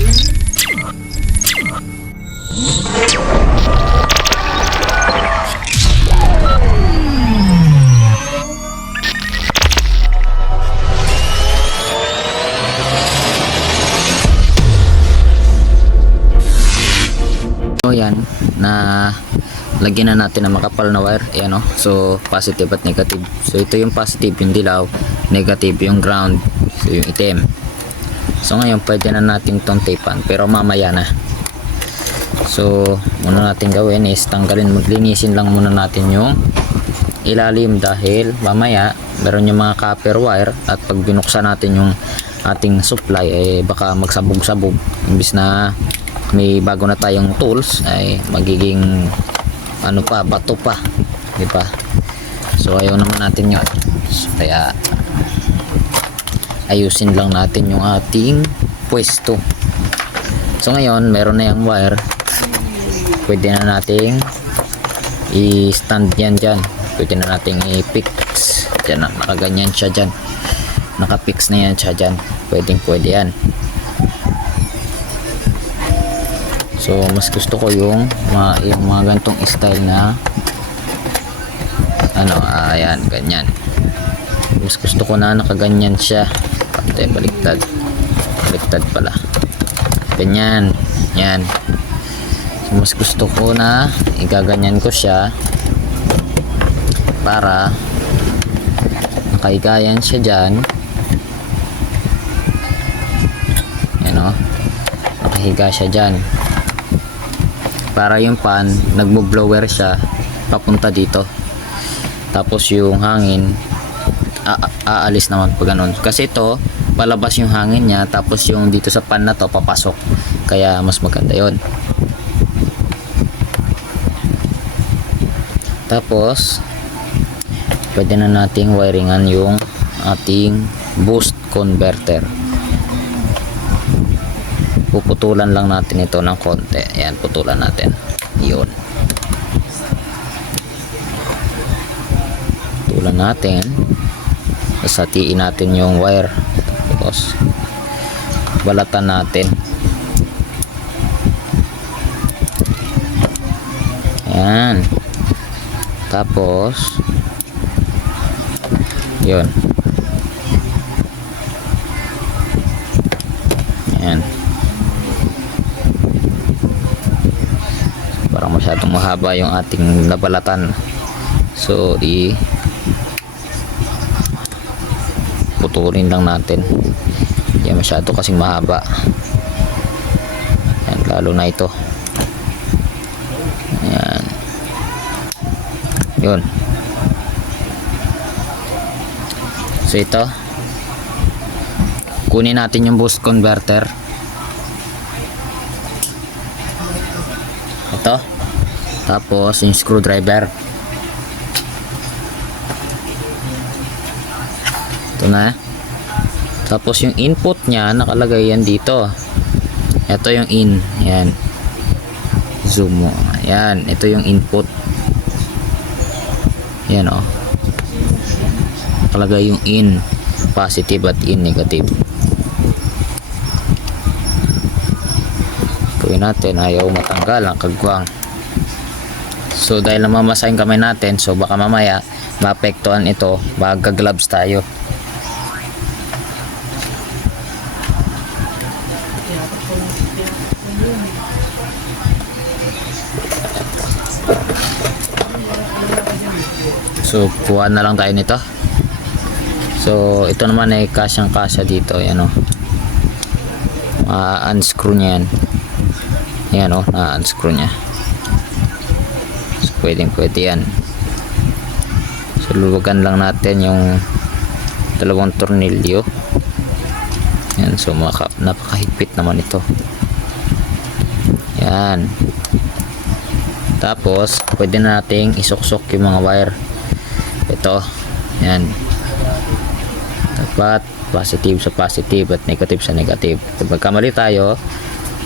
So yan, na lagyan na natin ng makapal na wire. Ayan o. So positive at negative. So ito yung positive, yung dilaw. Negative yung ground. So yung itim. So ngayon pwede na natin itong tapean, pero mamaya na. So muna natin gawin is linisin lang muna natin yung ilalim, dahil mamaya meron yung mga copper wire at pag binuksan natin yung ating supply baka magsabog-sabog. Imbis na may bago na tayong tools ay magiging bato pa, di ba? So ayaw naman natin yun. So, kaya ayusin lang natin yung ating pwesto. So ngayon meron na yung wire, pwede na nating i-stand yan dyan, pwede na nating i-fix dyan, nakaganyan siya dyan, nakapix na yan siya dyan, pwede yan. So mas gusto ko yung mga gantong style na ayan, ganyan. Mas gusto ko na nakaganyan siya. Pati baliktad pala, ganyan, yan. So, mas gusto ko na igaganyan ko siya para nakaigayan siya dyan. Nakahiga siya dyan, para yung pan nagmo-blower siya papunta dito, tapos yung hangin aalis naman pag ganun, kasi ito palabas yung hangin niya, tapos yung dito sa pan na to papasok, kaya mas maganda yon. Tapos pwede na nating wiringan yung ating boost converter. Puputulan lang natin ito ng konti. Ayan, putulan natin. Yun. Putulan natin. Tapos hatiin natin yung wire. Tapos balatan natin. Ayan. Tapos yun. Ayan. Parang masyadong mahaba yung ating nabalatan, so putulin lang natin. Yan, masyado kasing mahaba. Yan, lalo na ito. Yan. Yun. So ito, kunin natin yung boost converter. Ito, tapos yung screwdriver, ito na. Tapos yung input nya nakalagay yan dito. Ito yung in, yan, zoom mo, yan, ito yung input, yan o, nakalagay yung in positive at in negative. Gawin natin, ayaw matanggal ang kagwang. So dahil namamasahin kamay natin, so baka mamaya maapektuhan ito, magka-gloves tayo. So kuha na lang tayo nito. So ito naman ay kasyang-kasya dito, yan o. Unscrew niya yan. Yan o, na-unscrew niya. So pwedeng yan. So luluwagan lang natin yung dalawang tornilyo. Yan, so napakahigpit naman ito. Yan. Tapos pwede na nating isuksok yung mga wire. Ito, yan, dapat positive sa positive at negative sa negative. Kapag kamali tayo,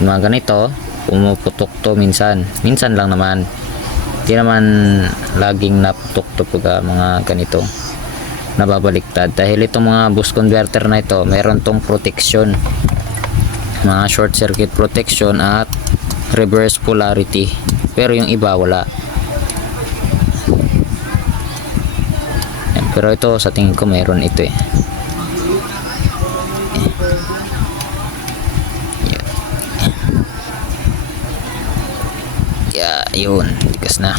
yung mga ganito, pumuputok to minsan lang naman, hindi naman laging naputok to pag mga ganito nababaliktad, dahil itong mga boost converter na ito meron tong protection. mga short circuit protection at reverse polarity, pero yung iba wala. Yan, pero ito sa tingin ko meron ito eh. Yun, tigas na.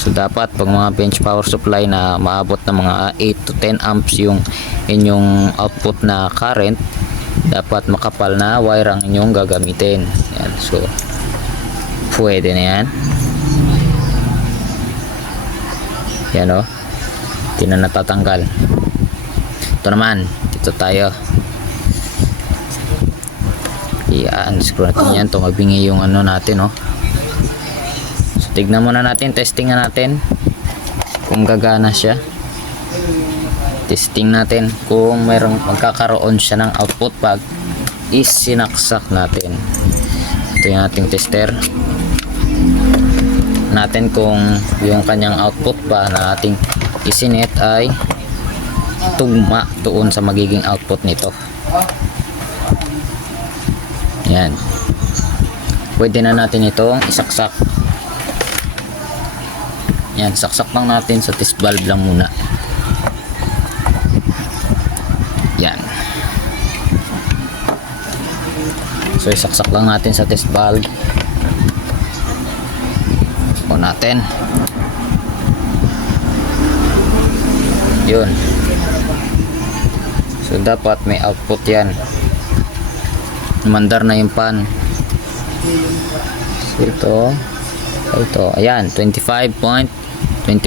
So dapat pag mga bench power supply na maabot ng mga 8 to 10 amps yung inyong output na current, dapat makapal na wire ang inyong gagamitin. Yan, so pwede na yan. Yan o, hindi na natatanggal. Ito naman, dito tayo. I-unscrew natin yan. Tumabingi yung ano natin, oh. So tignan muna natin, testing natin kung gagana siya. Testing natin kung mayroong magkakaroon siya ng output pag isinaksak natin. Ito yung ating tester natin kung yung kanyang output ba na ating isinet ay tugma doon sa magiging output nito. Yan, pwede na natin itong isaksak. Yan, saksak lang natin sa test valve lang muna. Yan, so isaksak lang natin sa test valve o natin. Yun, so dapat may output yan. Mandar na yung pan. So ito, ayan, 25.24.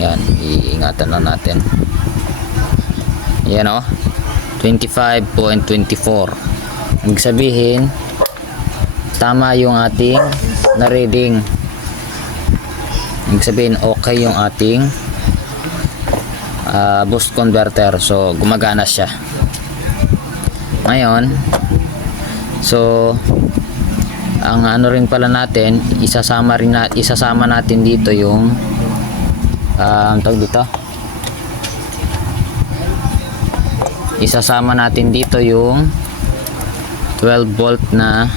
Ayan, iingatan na natin. Ayan o, 25.24. Ibig sabihin tama yung ating na reading. Ibig sabihin okay yung ating boost converter. So gumagana siya. Ngayon, so ang ano rin pala natin, isasama natin dito yung tawag dito, isasama natin dito yung 12 volt na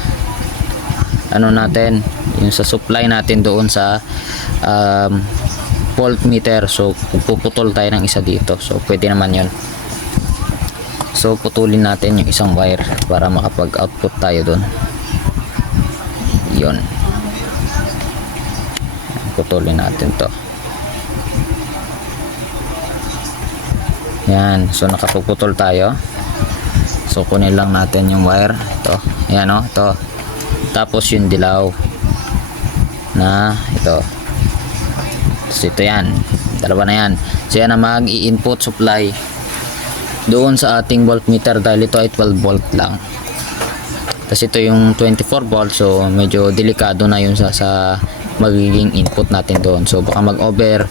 ano natin, yung sa supply natin doon sa voltmeter. So puputol tayo ng isa dito, so pwede naman yun. So putulin natin yung isang wire para makapag-output tayo doon. Yun, putulin natin to. Yan, so nakapuputol tayo. So kunin lang natin yung wire ito. Ayan o, ito. Tapos yung dilaw na ito. So ito yan, dalawa na yan. So yan ang mag-i-input supply doon sa ating voltmeter dahil ito ay 12 volt lang. Tapos ito yung 24 volt, so medyo delikado na yun sa magiging input natin doon. So baka mag-over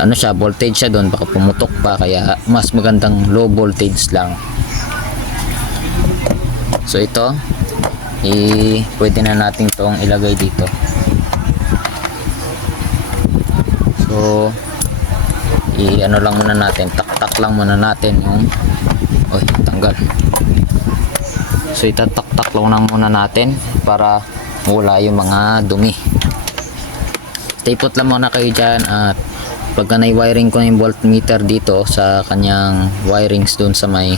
ano siya, voltage siya doon, baka pumutok pa, kaya mas magandang low voltage lang. So ito, pwede na natin tong ilagay dito. So ano lang muna natin, tak lang muna natin yung tanggal. So itatak lang muna natin para wala yung mga dumi. Stay put lang muna kayo dyan, at pagka na-wiring ko yung voltmeter dito sa kanyang wirings doon sa may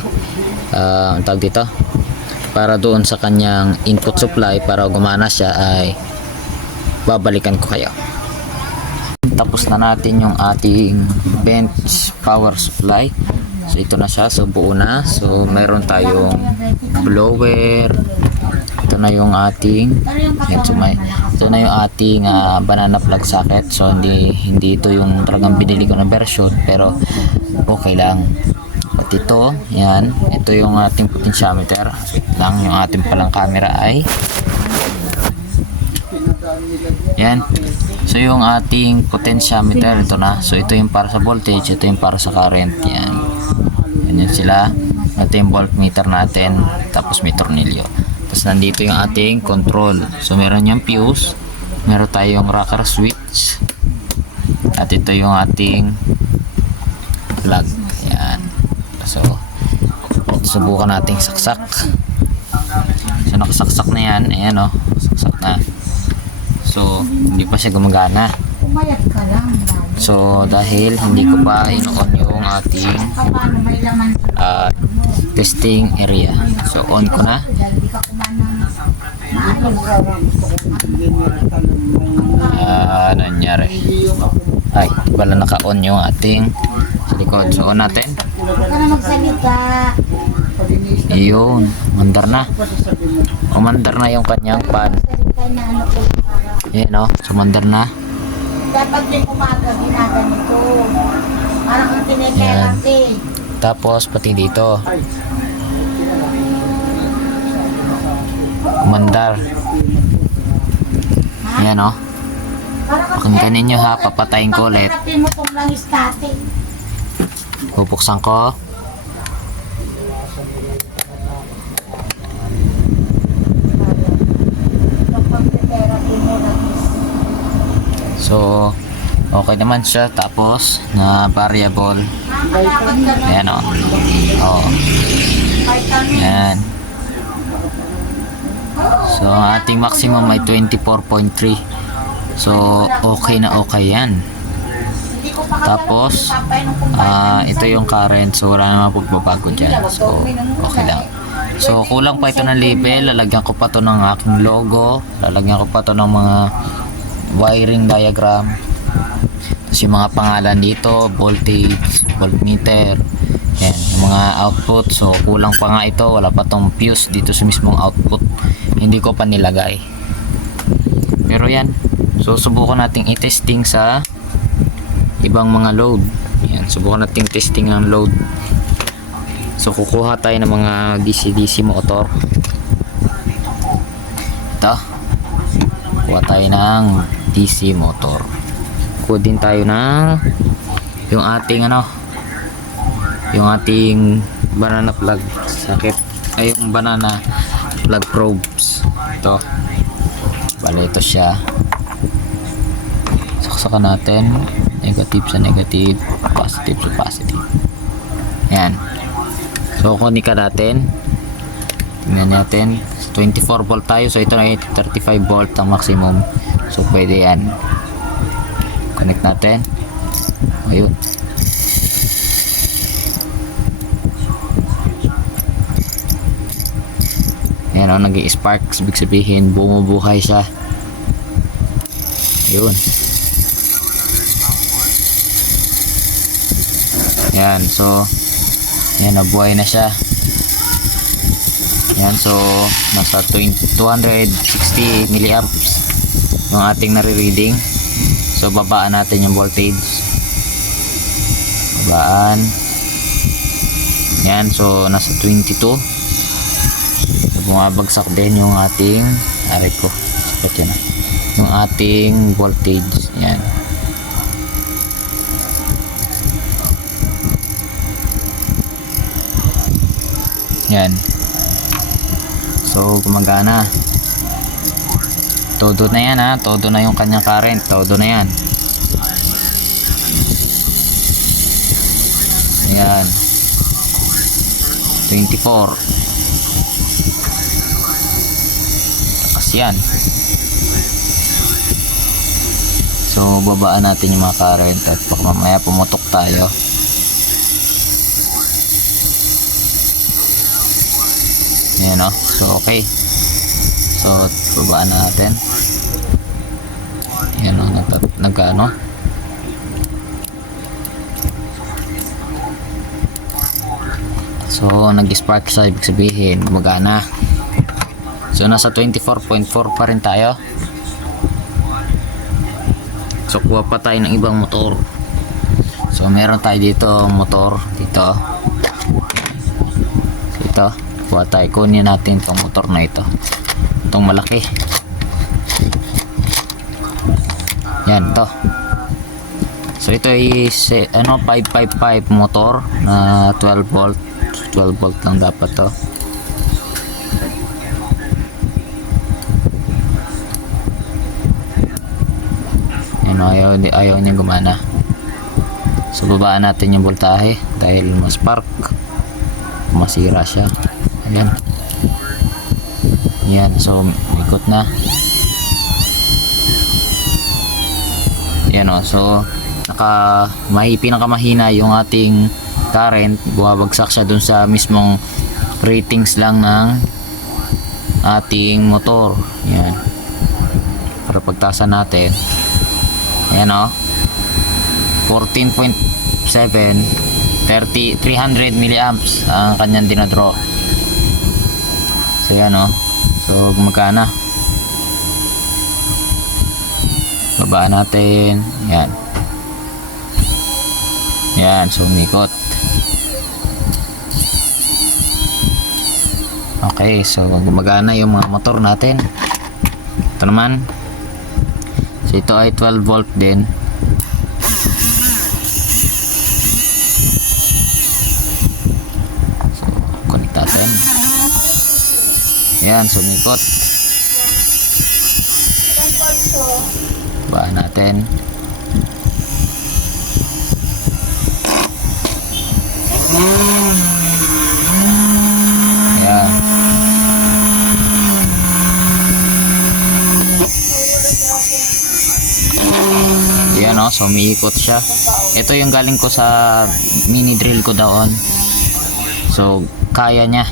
tawag dito, para doon sa kanyang input supply para gumana siya, ay babalikan ko kayo. Tapos na natin yung ating bench power supply. So ito na siya, so buo na. So mayroon tayong blower. Ito na yung ating ito na yung ating banana plug socket. So hindi ito yung talagang binili ko na version, pero okay lang. At ito, yan, ito yung ating potentiometer. Wait lang, yung ating palang camera ay yan. So yung ating potentiometer, ito na. So ito yung para sa voltage, ito yung para sa current. Yan. Yan sila. Ito yung voltmeter natin. Tapos may tornilyo. Tapos nandito yung ating control. So meron yung fuse. Meron tayong rocker switch. At ito yung ating plug. Yan. So subukan nating saksak. So nakasaksak na yan. Ayan o, saksak na. So hindi pa siya gumagana. Umayat ka lang. So dahil hindi ko pa in-on yung ating Paano may laman sa testing area. So on ko na. hindi ka kumanang Nangyari. Ay, wala naka-on yung ating sa likod. So on natin. Huwag ka na magsalita. Iyon, mandar na. Umandar na yung kanyang pan. Salita na ano ko para. Ayan o, sumandar na. Dapat may umaga ginaganito. Parang ang tinekerate. Tapos pati dito. Umandar. Ayan o. Pakinggan ninyo ha, papatayin ko ulit. Pag mo tong langis natin. Bubuksan ko. Pag-therapy mo langis. So, okay naman siya. Tapos, na variable. Makalakad ka na. Ayan o. Oo. Vitamin. Ayan. So, ang ating maximum ay 24.3. So, okay na okay yan. Hindi ko pa Tapos, papainom kung vitamin ito sa yung current. So, wala namang pagbabago dyan. So, okay lang. So, kulang pa ito ng label. Lalagyan ko pa ito ng aking logo. Lalagyan ko pa ito ng mga wiring diagram. Tapos yung mga pangalan dito, voltage, voltmeter. Yan, yung mga output. So, kulang pa nga ito. Wala pa tong fuse dito sa mismong output. Hindi ko pa nilagay. Pero yan. So, subukan nating i-testing sa ibang mga load. Yan, subukan nating testing ng load. So, kukuha tayo ng mga DC-DC motor. Ito. Kuha tayo ng DC motor. Kuha din tayo ng yung ating yung ating banana plug sakit ay yung banana plug probes. Ito. Bale, ito siya. Saksakan natin. Negative sa negative, positive sa positive. Yan. So, kunin ka natin. Tingnan natin. 24 volt tayo. So, ito na 35 volt ang maximum. So, pwede yan. Connect natin. Ayun. Yan o, nag-i-spark. Ibig sabihin, bumubuhay siya. Ayun. Yan, so yan, nabuhay na siya. Yan, so nasa 260 milliamps yung ating nare-reading. So babaan natin yung voltage. Babaan. Yan, so nasa 22. So bumabagsak din yung ating ko. Sakit yan. Yung ating voltage. Yan. Yan. So, gumagana. Todo na yan ha. Todo na yung kanyang current. Todo na yan. Yan. 24. Takas yan. So, babaan natin yung mga current at mamaya pumutok tayo. Yan o. So, okay. So, babaan natin. Yan o. Nag-ano. So, nag-spark siya. Ibig sabihin, gumagana. So, nasa 24.4 pa rin tayo. So, kuha pa tayo ng ibang motor. So, meron tayo dito motor. Dito. Ito. Kuha tayo, kunin natin itong motor na ito, itong malaki. Yan, to. So ito ay 555 motor na 12 volt. 12 volt lang dapat to. Yan, ayaw niya gumana. So babaan natin yung voltahe dahil mas spark. masira siya. Ayan. Yan, so ikot na. Yan o, so pinakamahina yung ating current, buwabagsak siya dun sa mismong ratings lang ng ating motor. Yan. Para pagtasan natin. Ayan o. 14.7 300 milliamps ang kanyang dinadraw. So yan o. So gumagana. Babaan natin. Yan. Yan. So umikot. Okay. So gumagana yung mga motor natin. Ito naman. So ito ay 12 volt din. So connect natin. Yan. Sumikot. Baan natin. Yan. Yan o, so umiikot siya. Ito yung galing ko sa mini drill ko doon. So kaya niya.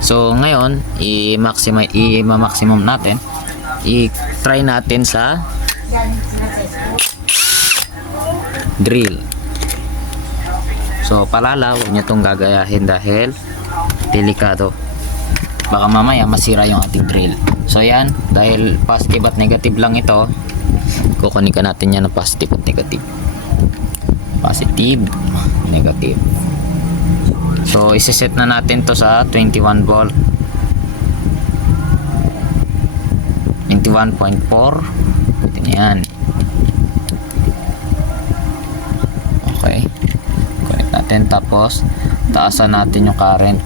So ngayon i-maximum natin. I-try natin sa drill. So palala, huwag nyo itong gagayahin dahil delikado. Baka mamaya masira yung ating drill. So yan, dahil positive at negative lang ito, kukunin natin yan ng positive at negative. Positive, negative. So isiset na natin to sa 21 volt. 21.4. Ito yan. Okay. Connect natin. Tapos taasan natin yung current.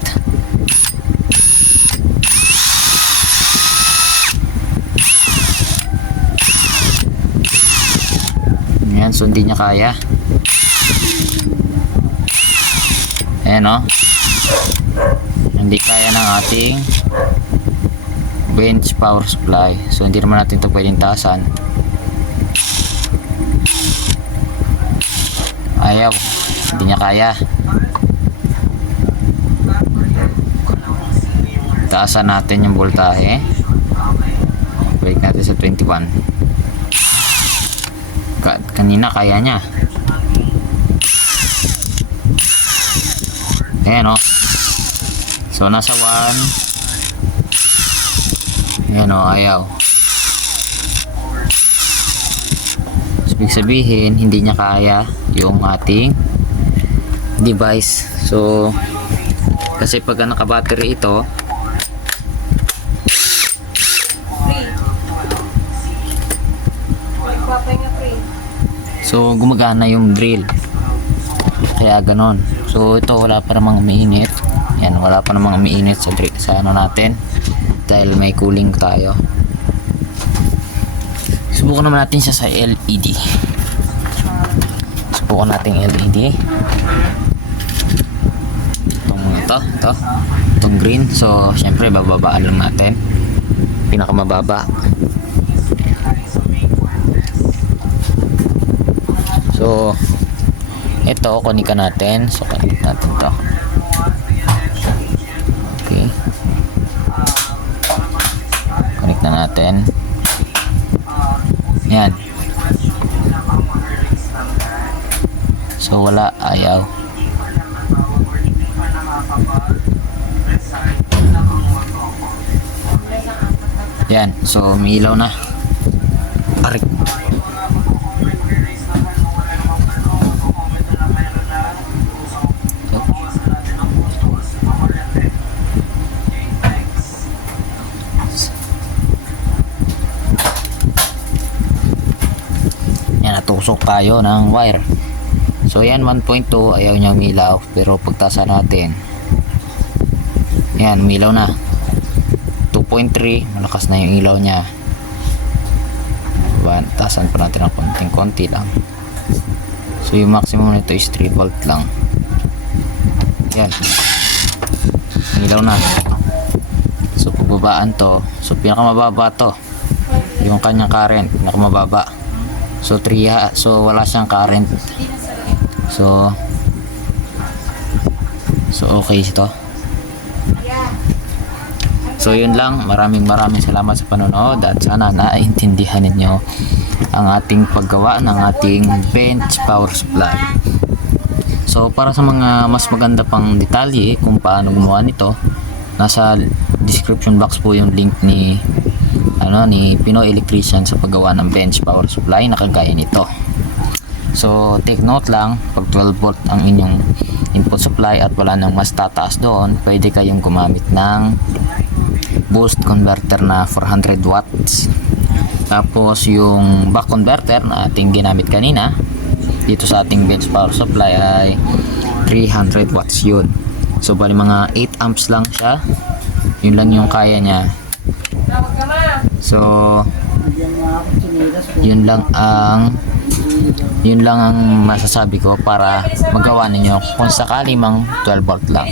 Yan. So hindi niya kaya. Ayan o. Hindi kaya ng ating bench power supply. So hindi naman natin ito pwedeng taasan. Ayaw. Hindi niya kaya. Taasan natin yung voltahe. Break natin sa 21. Kanina kaya niya. Ayan o. So nasa 1. Ayan o, ayaw. So, ibig sabihin, hindi niya kaya yung ating device. So, kasi pag naka-battery ito, so gumagana yung drill. Kaya ganon. So, ito wala pa namang umiinit. Yan, wala pa namang umiinit sa drill, sa ano natin. Dahil may cooling tayo. Subukan naman natin siya sa LED. Subukan natin LED. Itong green. So syempre bababaan lang natin. Pinakamababa. So ito kunin natin. So connect natin to. Okay. Na natin. Yan. So wala, ayaw. Yan, so umiilaw na. Arik. Tusok tayo ng wire. So yan 1.2, ayaw niya umilaw, pero pagtasan natin yan, umilaw na. 2.3, malakas na yung ilaw niya. Tasan pa natin ng konting-konti lang. So yung maximum nito is 3 volt lang. Yan. umilaw na. So pagbabaan to, so pinakamababa to yung kanyang current, pinakamababa. So 3, so wala siyang current. So okay ito. So yun lang, maraming salamat sa panonood at sana naintindihan ninyo ang ating paggawa ng ating bench power supply. So para sa mga mas maganda pang detalye kung paano gumawa nito, nasa description box po yung link ni Pinoy Electrician sa paggawa ng bench power supply na kagaya nito. So take note lang, pag 12 volt ang inyong input supply at wala nang mas tataas doon, pwede kayong gumamit ng boost converter na 400 watts. Tapos yung back converter na ating ginamit kanina dito sa ating bench power supply ay 300 watts yun. So bali mga 8 amps lang siya, yun lang yung kaya niya. So yun lang ang masasabi ko para magawa ninyo kung sakali mang 12 volt lang.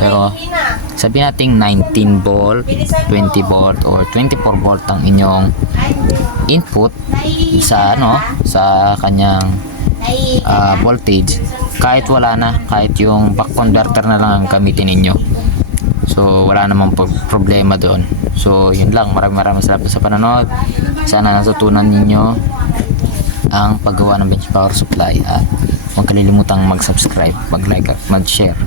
Pero sabihin natin 19 volt, 20 volt or 24 volt ang inyong input sa sa kanyang voltage, kahit wala na, kahit yung back converter na lang ang gamitin ninyo. So wala namang problema doon. So yun lang, maraming salamat sa panonood. Sana natutunan ninyo ang paggawa ng bench power supply at huwag kalilimutang mag-subscribe, mag-like at mag-share.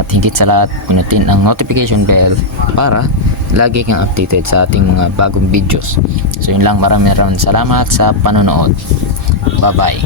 At higit sa lahat, pinutin ang notification bell para lagi kang updated sa ating mga bagong videos. So yun lang, maraming salamat sa panonood. Bye bye.